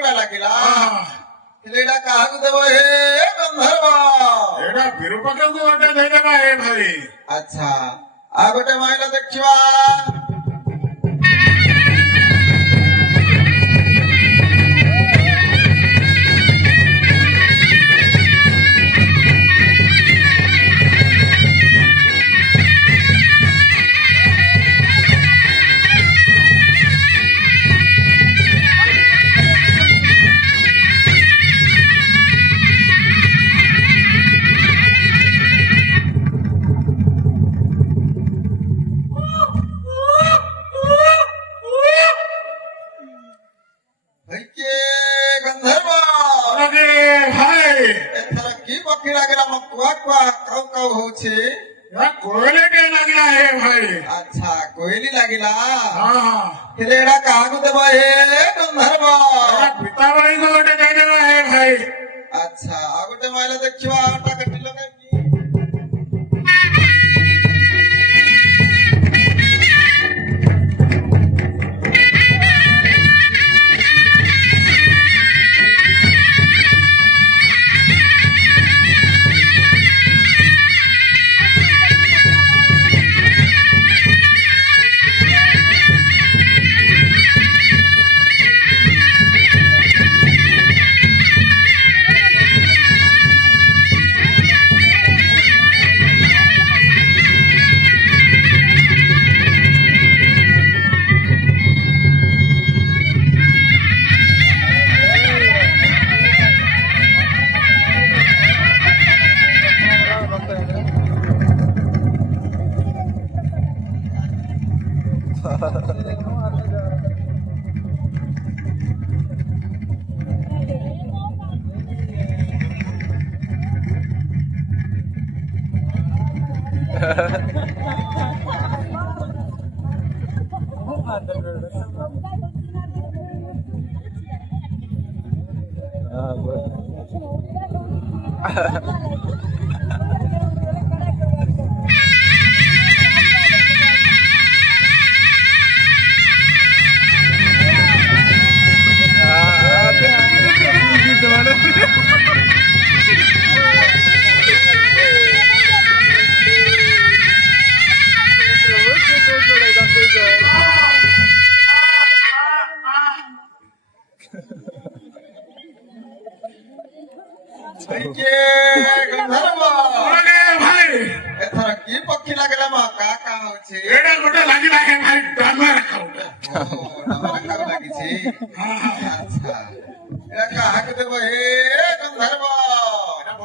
ପକଡ଼ା ଲାଗିଲା ଏଇଟା କାହାକୁ ଦେବ ହେ ଗନ୍ଧର୍ବ? ଏଇଟା ବିରୂପାକ୍ଷକୁ ଗୋଟେ ଦେଇଦେବା ଏ ଭାଇ। ଆଚ୍ଛା ଆଉ ଗୋଟେ ମାଇଲା ଦେଖିବା। ପକ୍ଷୀ ଲାଗିଲା ମୋ କୁଆ କୁଆ କାଉ କାଉ ହଉଛି। କୋଇଲିଟେ ଲାଗିଲା ହେ ଭାଇ। ଆଚ୍ଛା କୋଇଲି ଲାଗିଲା ହଁ ହେଲେ ଏଇଟା କାହାକୁ ଦେବ ହେ ଗନ୍ଧର୍ବ? ପିତାବାଇଙ୍କୁ ଗୋଟେ ଦେଇଦେବା ହେ ଭାଇ। ଆଚ୍ଛା ଆଉ ଗୋଟେ ମାଇଲା ଦେଖିବା ଅଟା କାଟି ଲଗାଇକି। ଏଥର କି ପକ୍ଷୀ ଲାଗିଲା ମୋ କା କା ହଉଛି? ଏଇଟା ଗୋଟେ ଲାଗିଲା ହେ ଭାଇ ଡାମର ଖାଉଟା। ଲାଗିଛି। ଆଚ୍ଛା